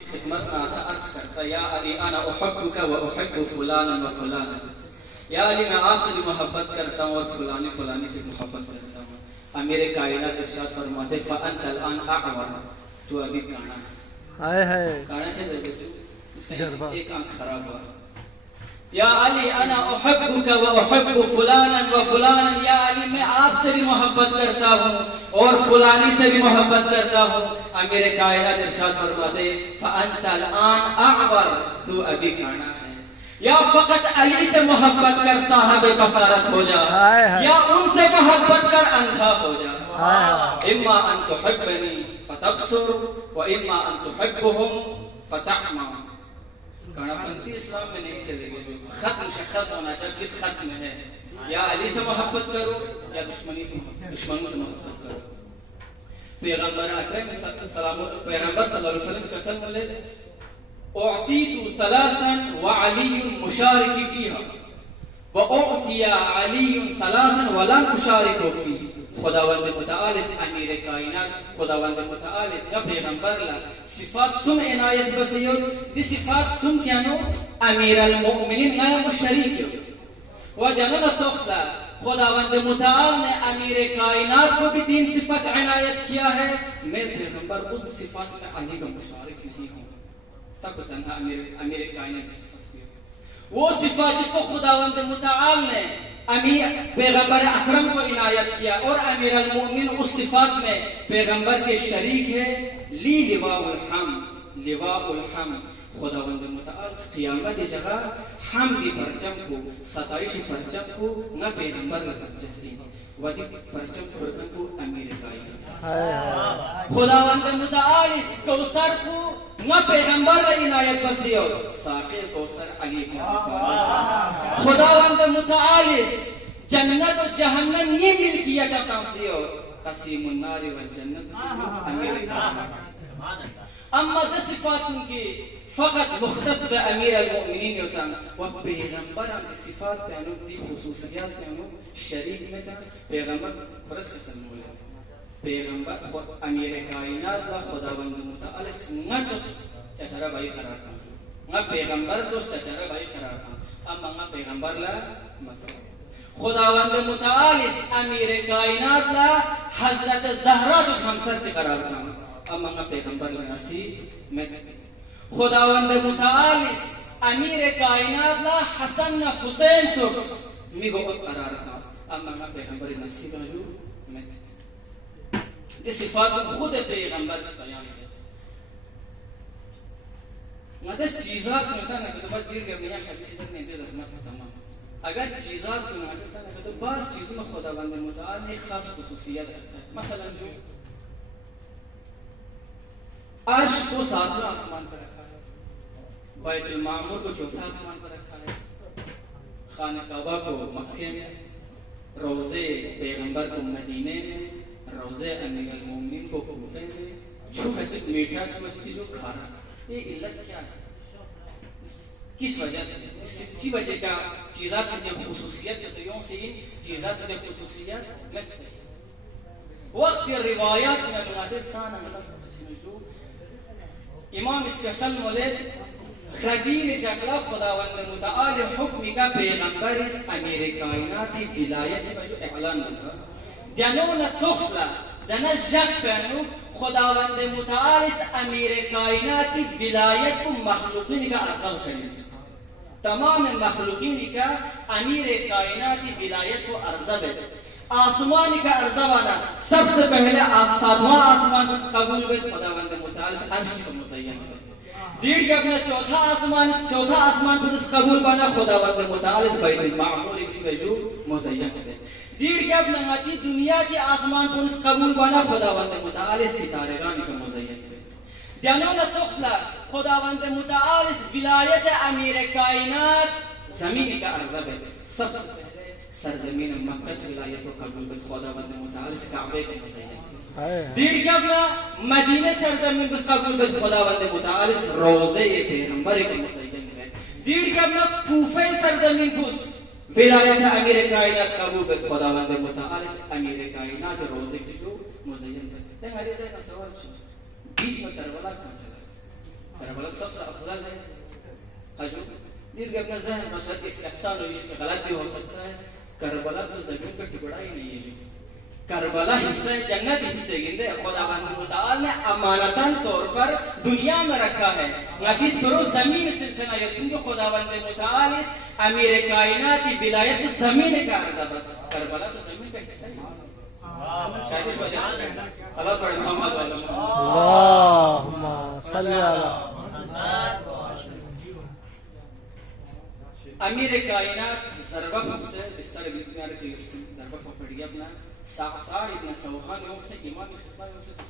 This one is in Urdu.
خدمت میں آتا عرض کرتا یا علی انا احبک و احب فلانا و فلانا، یا علی میں آپ سے بھی محبت کرتا ہوں اور فلانی فلانی سے محبت کرتا ہوں۔ امیر کائنات ارشاد فرماتے فانت الان اعور، تو ابھی کانا ہے۔ کانا سے اس کا ایک آنکھ خراب ہوا۔ یا علی انا احبک و احب فلانا و فلانا، یا علی میں آپ سے بھی محبت کرتا ہوں اور فلانی سے بھی محبت کرتا ہوں۔ امیر کائنات ارشاد فرماتے فانت الان اعور، تو ابھی کانا ہے۔ یا فقط علی سے محبت کر صاحب بصارت ہو جا، یا ان سے محبت کر اندھا ہو جا۔ اما ان تحبنی فتبصر و اما ان تحبهم فتعمى۔ کانا پنتی اسلام میں نہیں چلے گی، خط مشخص ہونا چاہیے کس خط میں ہے، یا علی سے محبت کرو یا دشمنوں سے محبت کرو۔ پیغمبر اکرم پیغمبر صلی اللہ علیہ وسلم کا قسم لے اعطیت ثلاثا وعلی مشارک فیها واعطی علی ثلاثا ولم اشارک فیه۔ خداوند متعال اس امیر کائنات، خداوند متعال اس کا پیغمبر لا صفات سم عنایت بسیود دی صفات سم کیانو امیر المؤمنین غیر مشریک و جنون توخلا خداوند متعال نے امیر کائنات کو بھی تین صفت عنایت کیا ہے۔ میں پیغمبر ان صفات میں علی کا مشارک نہیں ہوں، تک تنہا امیر کائنات کی صفت کی وہ صفات جس کو خداوند متعال نے پیغمبر اکرم کو عنایت کیا، اور امیر المؤمنین اس صفات میں پیغمبر کے شریک ہے۔ لی لواء الحمد، لواء الحمد خداوند متعال قیامت جگہ حمدی پرچم کو، ستائش پرچم کو نہ پیغمبر لطب جسری ودی پرچم پرکن کو امیر کائنات۔ خداوند متعال اس کوثر کو نہ پیغمبر عنایت بسیو، ساقی کوثر علی بن ابی طالب۔ خداوند متعال اس جنت و جہنم یہ ملکیت تنسیو، قسیم النار والجنت امیر کائنات۔ اما دس صفات ان کی فقط مختص بے امیر المؤمنین ہوتا و پیغمبر ہم دی صفات پہ انو دی خصوصیات پہ انو شریک میں جا پیغمبر خرس قسم مولے پیغمبر امیر کائنات لا خداوند متعال نہ جو چچرہ بائی قرار تھا، نہ پیغمبر جو چچرہ بائی قرار تھا، اما نہ پیغمبر لا مطلب خداوند متعال امیر کائنات لا حضرت زہرہ جو ہمسر چی قرار تھا، اما نہ پیغمبر لا نصیب میں خداوند متعال امیر کائنات لا حسن حسین چوکس میگو ات قرار تھا، اما نہ پیغمبر نصیب جو مت یہ صفات خود پیغمبر اس بیان ہے۔ مدس چیزات میں تھا نا کہ تو بات دیر کے میاں حدیث تک نہیں دے رحمت تمام، اگر چیزات کو نہ تھا نا کہ تو بعض چیزوں میں خداوند متعال نے خاص خصوصیت رکھا ہے۔ مثلا جو عرش کو ساتواں آسمان پر رکھا ہے، بیت المعمور کو چوتھا آسمان پر رکھا ہے، خانہ کعبہ کو مکے میں، روضے پیغمبر کو مدینے میں، روضے امیر المومنین کو کوفے میں، چھوٹا چک میٹھا چھوٹا چیزوں کھا رہا۔ یہ علت کیا ہے؟ کس وجہ سے؟ اسی وجہ کا چیزات کی خصوصیت تو یوں سے ان چیزات کی خصوصیت مت ہے۔ وقت روایات میں معلومات تھانا مطلب جو امام اس کا سلم لے خدیر شکلہ خداوند متعال حکم کا پیغمبر اس امیر کائناتی ولایت کا جو اعلان بسا دنون تخصلہ دنا جگ پہنو خداوند متعال اس امیر کائناتی ولایت کو مخلوقین کا ارضب کرنے سکتا، تمام مخلوقین کا امیر کائناتی ولایت کو ارضب ہے۔ آسمان کا ارضب آنا سب سے پہلے ساتواں آسمان کو قبول بیت خداوند متعال اس عرش کو مزین ہے۔ دیڑ کے اپنے چوتھا آسمان کو قبول بانا خداوند متعال اس بیت المعمور کی جو مزین ہے۔ دیڑ کے اپنے ماتی دنیا کی آسمان کو قبول بانا خداوند متعال ستارگان کا مزین ہے۔ جانونا تخصلہ خداوند متعال اس ولایت امیر کائنات زمین کا ارضب ہے۔ سب سے پہلے سرزمین مکہ سے ولایت کو قبول بیت خداوند متعال اس کعبے کا مزین ہے۔ دیڑ کے اپنا مدینہ سرزمین کو قبول بیت خداوند متعال اس روضے پیغمبر کا مزین ہے۔ دیڑ کے اپنا کوفہ سرزمین کو ولایت امیر کائنات قبول بیت خداوند متعال اس امیر کائنات روضے کی جو مزین ہے۔ لیکن ہر ایک کا سوال بیچ میں کربلا کہاں چلا؟ کربلا سب سے افضل ہے. حضور دل کے اپنا ذہن بس استحسان و عشق غلط بھی ہو سکتا ہے. کربلا تو زمین کا ٹکڑا ہی نہیں ہے جو. کربلا حصہ جنت حصے گندے خداوند متعال نے امانتاً طور پر دنیا میں رکھا ہے. حدیث کرو زمین سلسلہ یتن کہ خداوند متعال امیر کائنات ولایت زمین کا عرضہ بس. کربلا تو زمین کا حصہ ہے. شاید اس وجہ سے صلوات پڑھ محمد اللہم صلی علی امیر کائنات ضربہ سے بستر بیت پیار کے ضربہ پڑھ گیا اپنا سعصع ابن سوحان سے امام خطبہ سے